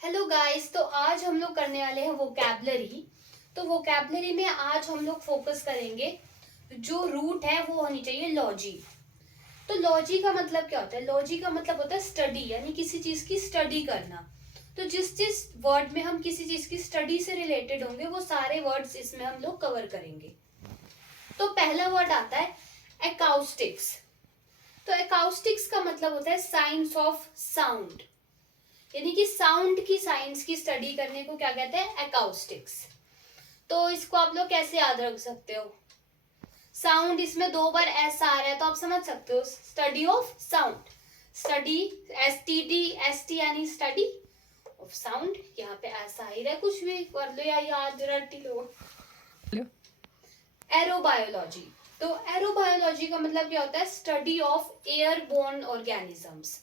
Hello guys, तो आज हम लोग करने वाले हैं वोकैबलरी। तो वोकैबलरी में आज हम लोग फोकस करेंगे, जो रूट है वो होनी चाहिए लॉजी। तो लॉजी का मतलब क्या होता है? लॉजी का मतलब होता है स्टडी, यानी किसी चीज की स्टडी करना। तो जिस जिस वर्ड में हम किसी चीज की स्टडी से रिलेटेड होंगे वो सारे वर्ड्स इसमें हम लोग कवर करेंगे। तो पहला वर्ड आता है एकॉस्टिक्स। तो एकॉस्टिक्स का मतलब होता है साइंस ऑफ साउंड, यानी कि साउंड की साइंस की स्टडी करने को क्या कहते हैं? एकॉस्टिक्स। तो इसको आप लोग कैसे याद रख सकते हो? साउंड इसमें दो बार एस आ रहा है तो आप समझ सकते हो, study of sound. Study, S T यानी स्टडी ऑफ साउंड। यहाँ पे ऐसा ही रहा, कुछ भी कर लो या याद रट लो। एरोबायोलॉजी। तो एरोबायोलॉजी का मतलब क्या होता है? Study of airborne organisms.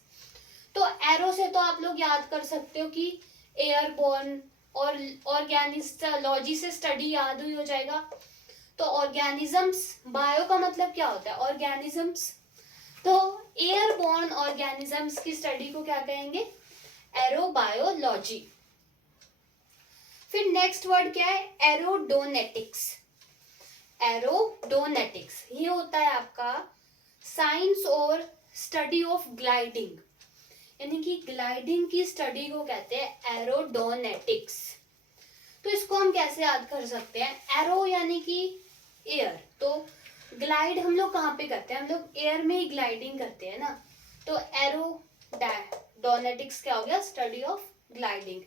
तो एरो से तो आप लोग याद कर सकते हो कि एयरबोर्न, और ऑर्गेनिज्म से स्टडी याद हुई हो जाएगा। तो ऑर्गेनिजम्स, बायो का मतलब क्या होता है? ऑर्गेनिजम्स। तो एयरबोर्न ऑर्गेनिजम्स की स्टडी को क्या कहेंगे? एरोबायोलॉजी। फिर नेक्स्ट वर्ड क्या है? एरोडोनेटिक्स। एरोडोनेटिक्स ये होता है आपका साइंस और स्टडी ऑफ ग्लाइडिंग, यानी कि ग्लाइडिंग की स्टडी को कहते हैं एरोडोनेटिक्स। तो इसको हम कैसे याद कर सकते हैं? एरो यानी कि एयर, तो ग्लाइड हम लोग कहाँ पे करते हैं? हम लोग एयर में ही ग्लाइडिंग करते हैं ना। तो एरोडोनेटिक्स क्या हो गया? Study of gliding.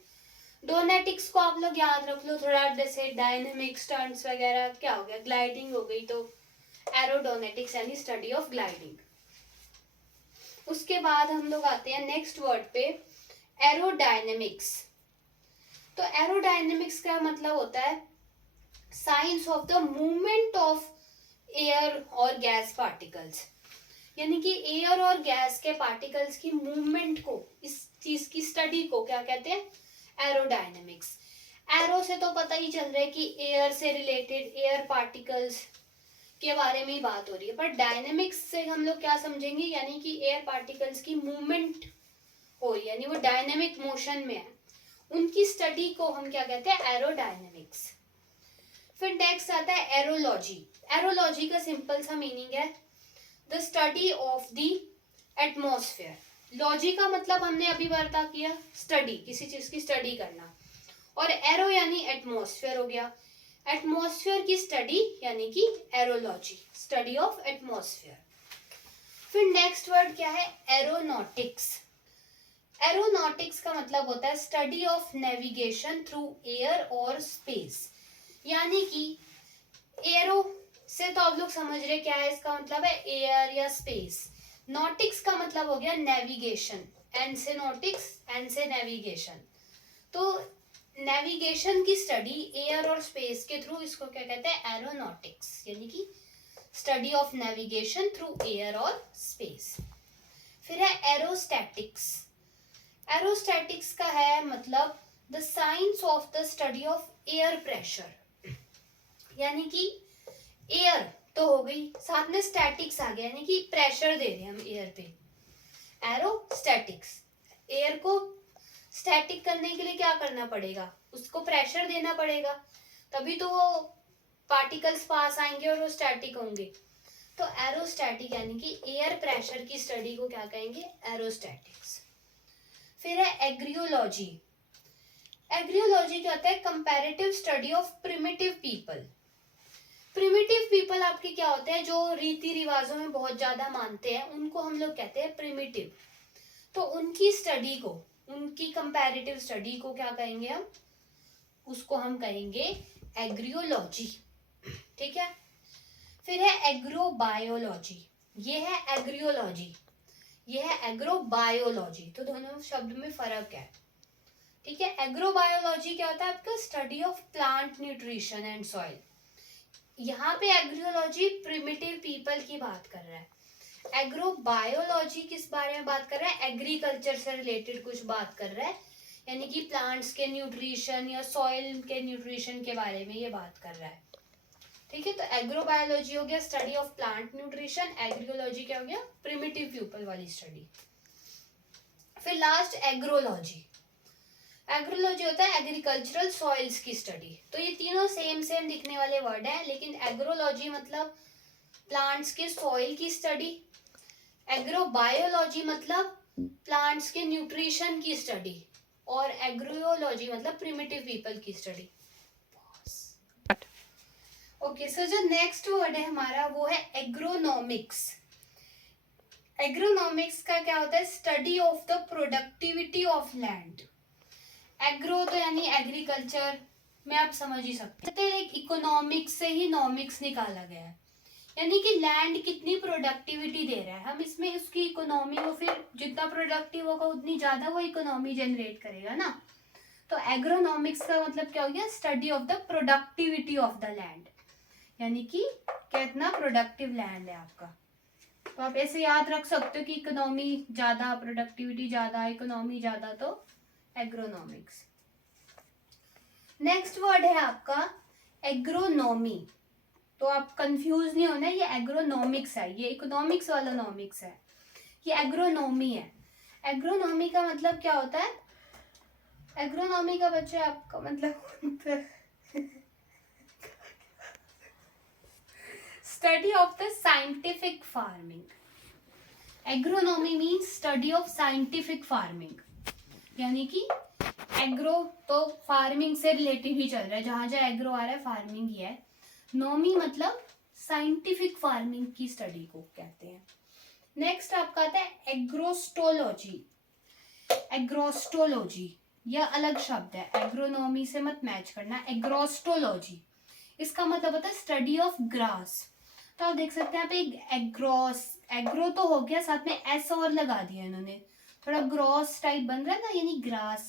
डोनेटिक्स को आप लोग याद रख लो थोड़ा, जैसे डायनेमिक स्टंट्स वगैरह, क्या हो गया? ग्लाइडिंग हो गई। तो एरोडोनेटिक्स यानी स्टडी ऑफ ग्लाइडिंग। उसके बाद हम लोग आते हैं नेक्स्ट वर्ड पे, एरोडायनेमिक्स। तो एरोडायनेमिक्स का मतलब होता है science of the movement of air और गैस पार्टिकल्स, यानी कि एयर और गैस के पार्टिकल्स की मूवमेंट को, इस चीज की स्टडी को क्या कहते हैं? एरोडायनेमिक्स। एरो से तो पता ही चल रहा है कि एयर से रिलेटेड एयर पार्टिकल्स के बारे में ही बात हो रही है, पर डायनेमिक्स से हम लोग क्या समझेंगे? यानी कि एयर पार्टिकल्स की मूवमेंट हो रही है, यानी वो डायनेमिक मोशन में है, उनकी स्टडी को हम क्या कहते हैं? एरोडायनेमिक्स। फिर नेक्स्ट आता है एरोलॉजी। एरोलॉजी का सिंपल सा मीनिंग है the study of the atmosphere. Logy का मतलब हमने अभी वार्ता किया, स्टडी, किसी चीज की स्टडी करना, और एरो यानी एटमॉस्फेयर हो गया। एटमॉस्फेयर की स्टडी यानी कि एरोलॉजी, स्टडी ऑफ एटमॉस्फेयर। फिर नेक्स्ट वर्ड क्या है? एरोनॉटिक्स। एरोनॉटिक्स का मतलब होता है study of navigation through air और स्पेस, यानी कि एरो से तो आप लोग समझ रहे क्या है इसका मतलब? है एयर या स्पेस। नॉटिक्स का मतलब हो गया नेविगेशन, एन से नॉटिक्स, एन से नेविगेशन। तो नेविगेशन की स्टडी एयर और स्पेस के थ्रू, इसको क्या कहते हैं? एरोनॉटिक्स, यानी कि study of navigation through air और स्पेस। फिर है एरोस्टैटिक्स। एरोस्टैटिक्स का है मतलब the science of the study of air pressure, यानी कि एयर तो हो गई, साथ में स्टैटिक्स आ गया, यानी कि प्रेशर दे रहे हैं हम एयर पे। एरोस्टैटिक्स, एयर को स्टैटिक करने के लिए क्या करना पड़ेगा? उसको प्रेशर देना पड़ेगा, तभी तो वो पार्टिकल्स पास आएंगे और वो स्टैटिक होंगे। तो एरोस्टैटिक यानी कि एयर प्रेशर की स्टडी को क्या कहेंगे? एरोस्टैटिक्स। फिर है एग्रियोलॉजी। एग्रियोलॉजी क्या होता है? Comparative study of primitive people. Primitive people आपके क्या होते हैं? जो रीति रिवाजों में बहुत ज्यादा मानते हैं, उनको हम लोग कहते हैं प्रिमिटिव। तो उनकी स्टडी को, उनकी कंपैरेटिव स्टडी को क्या कहेंगे हम? उसको हम कहेंगे एग्रियोलॉजी। ठीक है। फिर है एग्रोबायोलॉजी। ये है एग्रियोलॉजी, ये है एग्रोबायोलॉजी, तो दोनों शब्द में फर्क है। ठीक है। एग्रोबायोलॉजी क्या होता है? आपका study of plant nutrition and soil. यहाँ पे एग्रियोलॉजी प्रिमिटिव पीपल की बात कर रहा है। एग्रोबायोलॉजी किस बारे में बात कर रहा है? एग्रीकल्चर से रिलेटेड कुछ बात कर रहा है, यानी कि प्लांट्स के न्यूट्रिशन या सॉइल के न्यूट्रिशन के बारे में ये बात कर रहा है। ठीक है। तो एग्रोबायोलॉजी हो गया स्टडी ऑफ प्लांट न्यूट्रिशन, एग्रियोलॉजी क्या हो गया? प्रिमिटिव पीपल वाली स्टडी। फिर लास्ट एग्रोलॉजी। एग्रोलॉजी होता है एग्रीकल्चरल सॉइल्स की स्टडी। तो ये तीनों सेम सेम दिखने वाले वर्ड है, लेकिन एग्रोलॉजी मतलब प्लांट्स के सॉइल की स्टडी, एग्रोबायोलॉजी मतलब प्लांट्स के न्यूट्रिशन की स्टडी, और एग्रोलॉजी मतलब प्रिमिटिव पीपल की स्टडी। ओके, सो जो नेक्स्ट वर्ड है हमारा वो है एग्रोनॉमिक्स। एग्रोनॉमिक्स का क्या होता है? Study of the productivity of land. Agro तो यानी एग्रीकल्चर में आप समझ ही सकते हैं, एक इकोनॉमिक्स से ही नॉमिक्स निकाला गया है, यानी कि लैंड कितनी प्रोडक्टिविटी दे रहा है, हम इसमें उसकी इकोनॉमी को, फिर जितना प्रोडक्टिव होगा उतनी ज्यादा वो इकोनॉमी जनरेट करेगा ना। तो एग्रोनॉमिक्स का मतलब क्या हो गया? Study of the productivity of the land, यानी कि कितना प्रोडक्टिव लैंड है आपका। तो आप ऐसे याद रख सकते हो कि इकोनॉमी ज्यादा, प्रोडक्टिविटी ज्यादा, इकोनॉमी ज्यादा, तो एग्रोनॉमिक्स। नेक्स्ट वर्ड है आपका एग्रोनॉमी। तो आप कंफ्यूज नहीं होना, ये एग्रोनॉमिक्स है, ये इकोनॉमिक्स वाला नॉमिक्स है, ये एग्रोनॉमी है। एग्रोनॉमी का मतलब क्या होता है? एग्रोनॉमी का बच्चे आपका मतलब study of the scientific farming. Agronomy means study of scientific farming, यानी कि एग्रो तो फार्मिंग से रिलेटेड ही चल रहा है, जहां जहां एग्रो आ रहा है फार्मिंग ही है। नॉमी मतलब साइंटिफिक फार्मिंग की स्टडी को कहते हैं। नेक्स्ट आपका आता है एग्रोस्टोलॉजी। एग्रोस्टोलॉजी यह अलग शब्द है, एग्रोनॉमी से मत मैच करना। एग्रोस्टोलॉजी इसका मतलब होता है स्टडी ऑफ ग्रास। तो आप देख सकते हैं यहाँ पे एग्रोस, एग्रो तो हो गया, साथ में एस और लगा दिया इन्होंने, थोड़ा ग्रॉस टाइप बन रहा है ना, यानी ग्रास,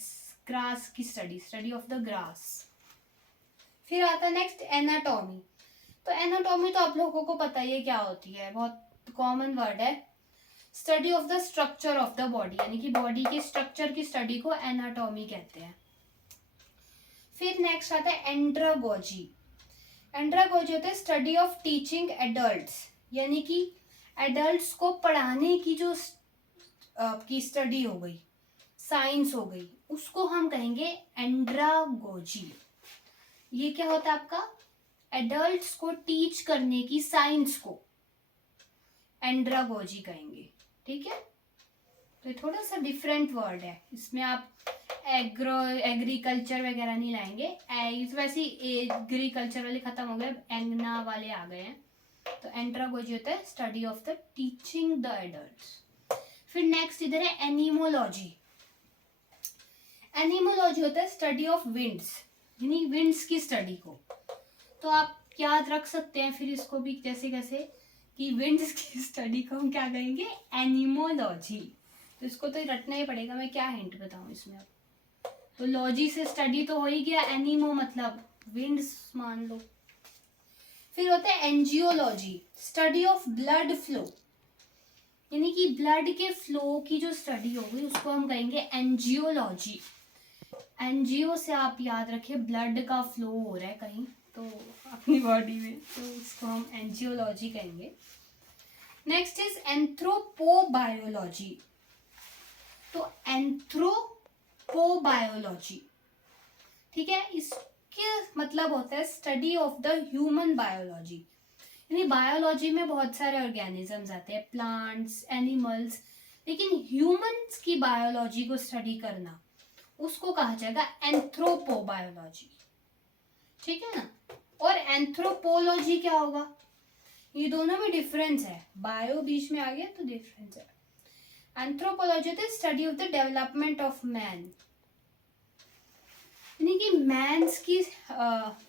ग्रास की study, study of the grass. फिर आता है नेक्स्ट एनाटॉमी। तो एनाटॉमी तो आप लोगों को पता ही है क्या होती है, बहुत कॉमन वर्ड है। Study of the structure of the body, यानी कि बॉडी के स्ट्रक्चर की स्टडी को एनाटॉमी कहते हैं। फिर नेक्स्ट आता है एंड्रागोजी। एंड्रागोजी होता है स्टडी ऑफ टीचिंग एडल्ट्स, यानी कि एडल्ट्स को पढ़ाने की जो आपकी स्टडी हो गई, साइंस हो गई, उसको हम कहेंगे एंड्रागोजी। ये क्या होता है आपका? एडल्ट्स को टीच करने की साइंस को एंड्रागोजी कहेंगे, ठीक है। तो ये थोड़ा सा डिफरेंट वर्ड है, इसमें आप एग्रीकल्चर वगैरह नहीं लाएंगे, वैसे एग्रीकल्चर वाले खत्म हो गए, एंगना वाले आ गए हैं। तो एंड्रागोजी होता है study of the teaching the adults. फिर नेक्स्ट इधर है एनिमोलॉजी। एनिमोलॉजी होता है स्टडी ऑफ विंड्स, यानी विंड्स की स्टडी को। तो आप याद रख सकते हैं फिर इसको भी कैसे कैसे, कि विंड्स की स्टडी को हम क्या कहेंगे? एनिमोलॉजी। तो इसको तो रटना ही पड़ेगा, मैं क्या हिंट बताऊं इसमें अब। तो लॉजी से स्टडी तो हो ही गया, एनिमो मतलब विंड्स मान लो। फिर होता है angiology, study of blood flow, यानी कि ब्लड के फ्लो की जो स्टडी होगी उसको हम कहेंगे एंजियोलॉजी। एंजियो से आप याद रखिए ब्लड का फ्लो हो रहा है कहीं तो अपनी बॉडी में, तो उसको हम एंजियोलॉजी कहेंगे। Next is anthropobiology. तो एंथ्रोपोबायोलॉजी, ठीक है, इसके मतलब होता है study of the human biology, यानी बायोलॉजी में बहुत सारे ऑर्गेनिजम्स आते हैं, प्लांट्स, एनिमल्स, लेकिन ह्यूमंस की बायोलॉजी को स्टडी करना उसको कहा जाएगा एंथ्रोपोबायोलॉजी, ठीक है ना। और एंथ्रोपोलॉजी क्या होगा? ये दोनों में डिफरेंस है, बायो बीच में आ गया तो डिफरेंस है। एंथ्रोपोलॉजी होता है study of the development of man, यानी कि मैंस की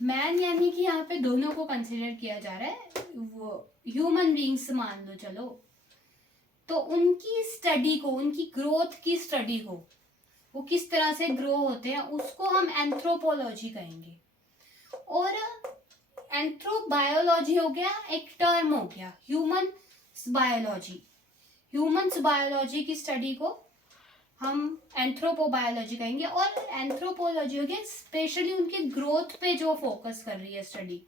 मैन, यानी कि यहाँ पे दोनों को कंसिडर किया जा रहा है, वो ह्यूमन बीइंग्स मान लो चलो, तो उनकी स्टडी को, उनकी ग्रोथ की स्टडी को, वो किस तरह से ग्रो होते हैं, उसको हम एंथ्रोपोलॉजी कहेंगे। और एंथ्रोबायोलॉजी हो गया एक टर्म हो गया, ह्यूमन्स बायोलॉजी, ह्यूमन्स बायोलॉजी की स्टडी को हम एंथ्रोपोबायोलॉजी कहेंगे। और एंथ्रोपोलॉजी हो गया स्पेशली उनकी ग्रोथ पे जो फोकस कर रही है स्टडी,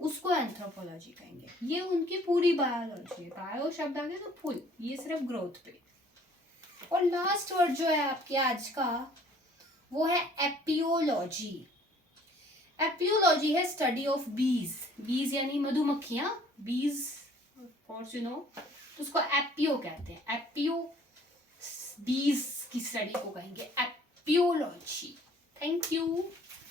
उसको एंथ्रोपोलॉजी कहेंगे। ये उनकी पूरी बायोलॉजी है, बायो शब्द आ गया तो फुल, ये सिर्फ ग्रोथ पे। और लास्ट वर्ड जो है आपके आज का वो है एपियोलॉजी। एपियोलॉजी है स्टडी ऑफ बीज, बीज यानी मधुमक्खियां, बीज ऑफ यू नो, तो उसको एपियो कहते हैं, एपियो बीज की स्टडी को कहेंगे एपियोलॉजी। Thank you.